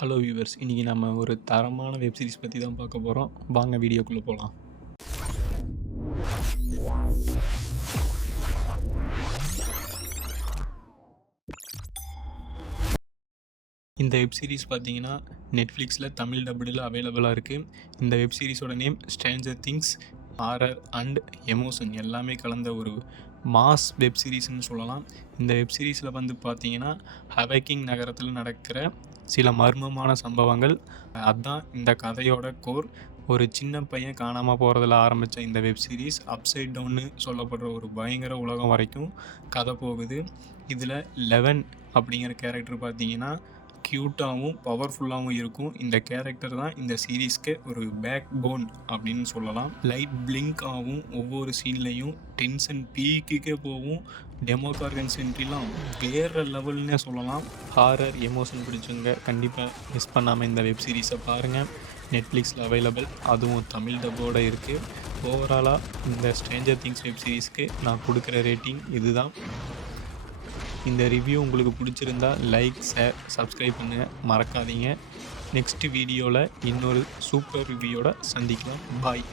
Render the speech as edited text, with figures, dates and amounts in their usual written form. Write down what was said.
Hello viewers, இன்றைக்கி நம்ம ஒரு தரமான வெப் சீரிஸ் பற்றி தான் பார்க்க போகிறோம். வாங்க வீடியோக்குள்ளே போகலாம். இந்த வெப் சீரிஸ் பார்த்தீங்கன்னா நெட்ஃப்ளிக்ஸில் தமிழ் டப்புடில் அவைலபிளாக இருக்குது. இந்த வெப் சீரிஸோட name Stranger Things. Horror and emotion எல்லாமே கலந்த ஒரு மாஸ் வெப் சீரிஸ்னு சொல்லலாம். இந்த வெப் சீரிஸில் வந்து பார்த்தீங்கன்னா ஹவைக்கிங் நகரத்தில் நடக்கிற சில மர்மமான சம்பவங்கள், அதுதான் இந்த கதையோட கோர். ஒரு சின்ன பையன் காணாமல் போகிறதுல ஆரம்பித்த இந்த வெப் சீரிஸ் அப்சைட் டவுன்னு சொல்லப்படுற ஒரு பயங்கர உலகம் வரைக்கும் கதை போகுது. இதில் 11 அப்படிங்கிற கேரக்டர் பார்த்தீங்கன்னா க்யூட்டாகவும் பவர்ஃபுல்லாகவும் இருக்கும். இந்த கேரக்டர் தான் இந்த சீரீஸ்க்கு ஒரு பேக் போன் அப்படின்னு சொல்லலாம். லைட் பிளிங்க் ஆகும், ஒவ்வொரு சீன்லேயும் டென்ஷன் பீக்குக்கே போகும். டெமோகார்கன் சென்ட்ரிலாம் வேறு லெவல்னே சொல்லலாம். ஹாரர் எமோஷன் பிடிச்சவங்க கண்டிப்பாக மிஸ் பண்ணாமல் இந்த வெப் சீரிஸை பாருங்கள். நெட்ஃப்ளிக்ஸில் அவைலபிள், அதுவும் தமிழ் டப்போடு இருக்குது. ஓவராலாக இந்த ஸ்ட்ரேஞ்சர் திங்ஸ் வெப் சீரிஸ்க்கு நான் கொடுக்குற ரேட்டிங் இதுதான். இந்த ரிவ்யூ உங்களுக்கு பிடிச்சிருந்தா லைக், ஷேர், சப்ஸ்கிரைப் பண்ணுங்கள் மறக்காதீங்க. நெக்ஸ்ட் வீடியோவில் இன்னொரு சூப்பர் ரிவ்யூவோட சந்திக்கலாம். பாய்.